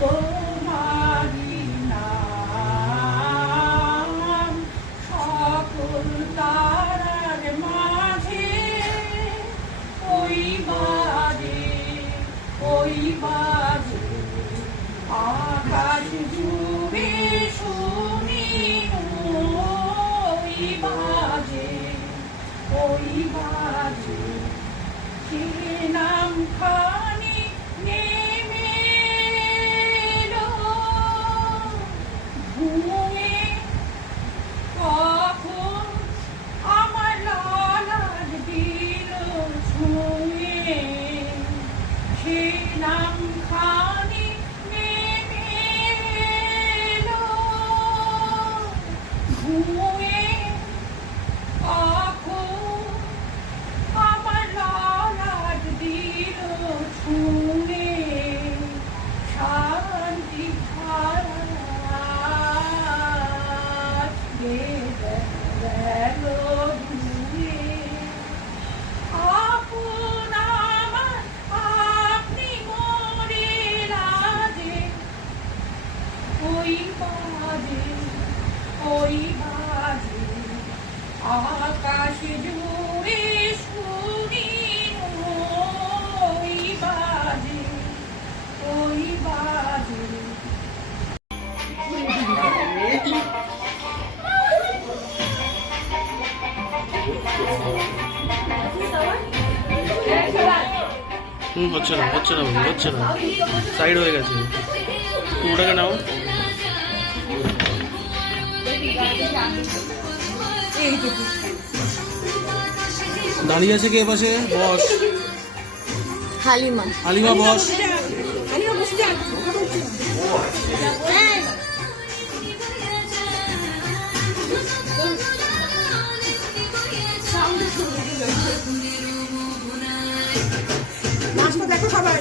তোমারি নাম সকল তারার মাঝে ওই বাজে আকাশ জুড়ে শুনি ওই বাজে কে নাম খানি নেমে এলো ঘুমে কখন আমার লালার দিল ছুঁয়ে সে নাম খানি নেমে এলো ঘুমে কখন আমার লালার দিল ছুঁয়ে শান্তি ভাড়াস গেল ধুয়ে আপন আমার আপনি মরে লাজে ওই বাজে আকাশ জুড়ে শুনি ওই বাজে হচ্ছে না সাইড হয়ে গেছে পুরোটাকে নাও দাঁড়িয়ে আছে কে পাশে বস হালিমা বস দেখো সবাই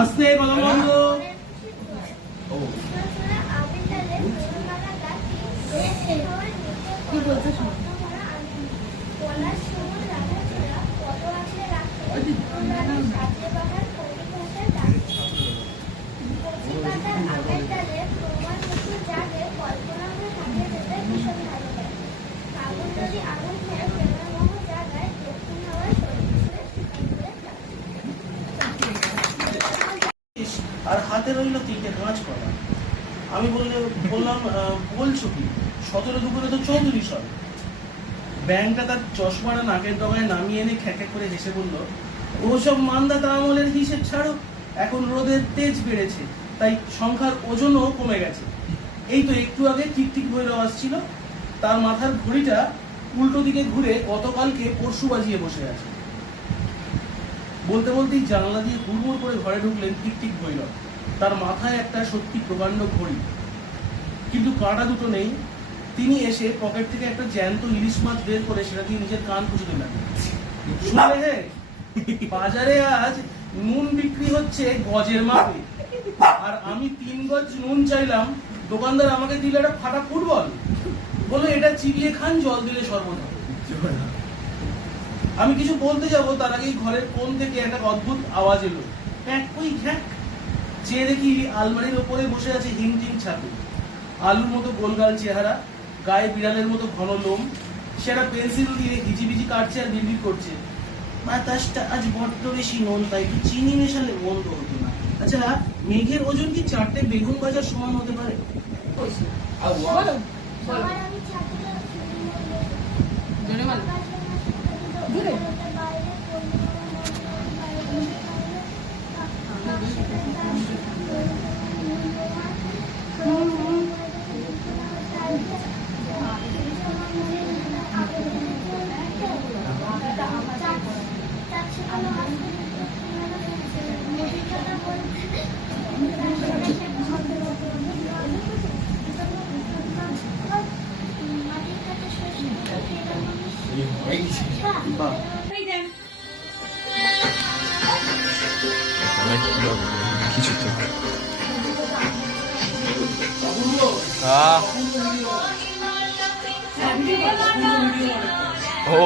আস্তে কথা বন্ধ। কি বলছে শোনো। আর হাতে রইল 3টে কাঁচ করা। আমি বললাম বলছো কি, 17 দুপুরে তো 34 হয়। ব্যাংকটা তার চশমাটা নাকের ডগায় নামিয়ে এনে খ্যাঁকে করে হেসে বলল, ওসব মানদাতা আমলের হিসেব ছাড়ো, এখন রোদের তেজ বেড়েছে, তাই সংখ্যার ওজনও কমে গেছে। এই তো একটু আগে টিকটিক ভৈরব আসছিল, তার মাথার ঘড়িটা উল্টো দিকে ঘুরে গতকালকে পরশু বাজিয়ে বসে আছে। বলতে বলতেই জানলা দিয়ে হুড়মুড় করে ঘরে ঢুকলেন টিকটিক ভৈরব। তার মাথায় একটা সত্যি প্রকাণ্ড ঘড়ি, কিন্তু কাঁটা দুটো নেই। তিনি এসে পকেট থেকে একটা জ্যান্ত ইলিশ মাছ বের করে সেটা দিয়ে নিজের কান খুঁজতে লাগলেন। শুনলে হে, বাজারে আজ নুন বিক্রি হচ্ছে গজের মাপে, আর আমি 3 গজ নুন চাইলাম, দোকানদার আমাকে দিল একটা ফাটা ফুটবল, বললো এটা চিবিয়ে খান, জল দিলে শরবত হবে। আমি কিছু বলতে যাব তার আগেই ঘরের কোণ থেকে একটা অদ্ভুত আওয়াজ এলো, খ্যাঁক কই খ্যাঁক। চেয়ে দেখি আলমারির ওপরে বসে আছে হিমটিম ছাতু, আলুর মতো গোলগাল চেহারা, গায়ে বিড়ালের মতো ঘন লোম। সেটা পেন্সিল দিয়ে হিজিবিজি কাটছে আর বিড়বিড় করছে, বাতাসটা আজ বড্ড বেশি নোনতা, একটু চিনি মেশালে বন্ধ হতো না। আচ্ছা, মেঘের ওজন কি 4টে বেগুন বাজার সমান হতে পারে? বলো বলো জোরে বলো। জোরে। বাহ, এই দেন। কিছু তো ও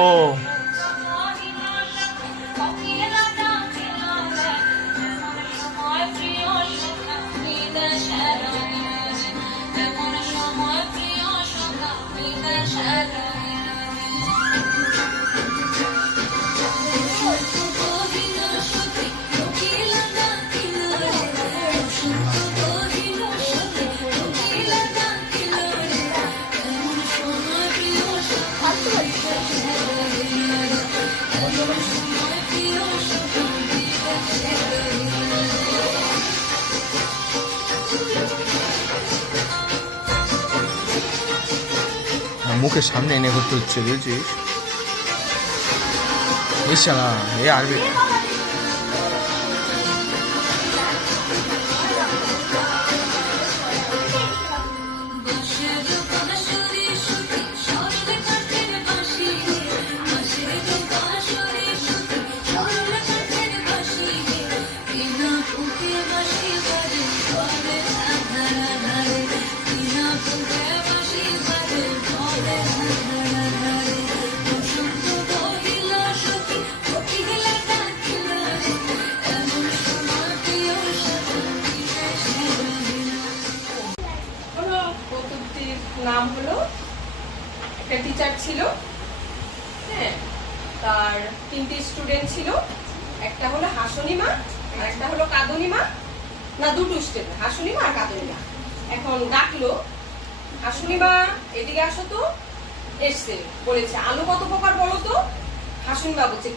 মুখের সামনে এনে করতে হচ্ছে, বুঝছিস? বুঝছ না, এ আরবি নাম হলো, একটা টিচার ছিল, হ্যাঁ, তার 3টে স্টুডেন্ট ছিল, একটা হলো হাসনি মা আর একটা হলো কাদনি মা, না 2টো স্টুডেন্ট, হাসনি মা আর কাদনি মা। এখন ডাকলো, হাসনি মা এদিকে আসো তো। এসছে, বলেছে আলু কত প্রকার বলো তো। হাসনি মা বলছে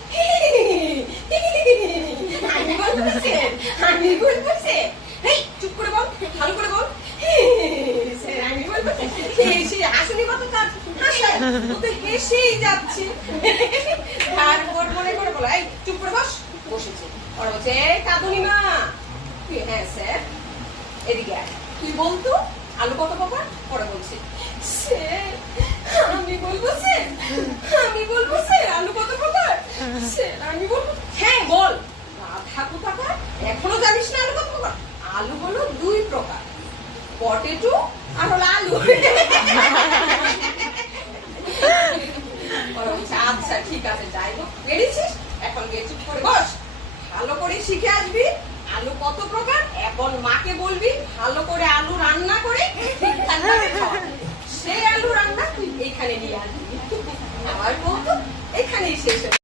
আমি বলতেছে, এই চুপ করে বল, ভালো করে বল। আসলে কত কাজ হেসেই যাচ্ছে, তারপর মনে করে বলো, এই চুপ করে বস। বসেছে, ওরা বলছে কাদনি মা। হ্যাঁ স্যার, এদিকে আয়, তুই বলতো আলু কত প্রকার। পরে বলছে, স্যার আমি বলবো, স্যার আমি বলবো, স্যার আলু কত প্রকার। স্যার আমি বলবো, হ্যাঁ বল। আলু হলো দুই প্রকার, পটেটো আর হলো আলু। ওরা বলছে, আচ্ছা ঠিক আছে, যাই হোক, বেরিয়েছিস, এখন গিয়ে চুপ করে বস, ভালো করে শিখে আসবি আলু কত প্রকার, এখন মাকে বলবি ভালো করে আলু রান্না করে ঠিকঠাকভাবে খাওয়াবে। সেই আলু রান্না তুই এখানে নিয়ে আসবি। আমার বউ তো এখানেই শেষ হলো।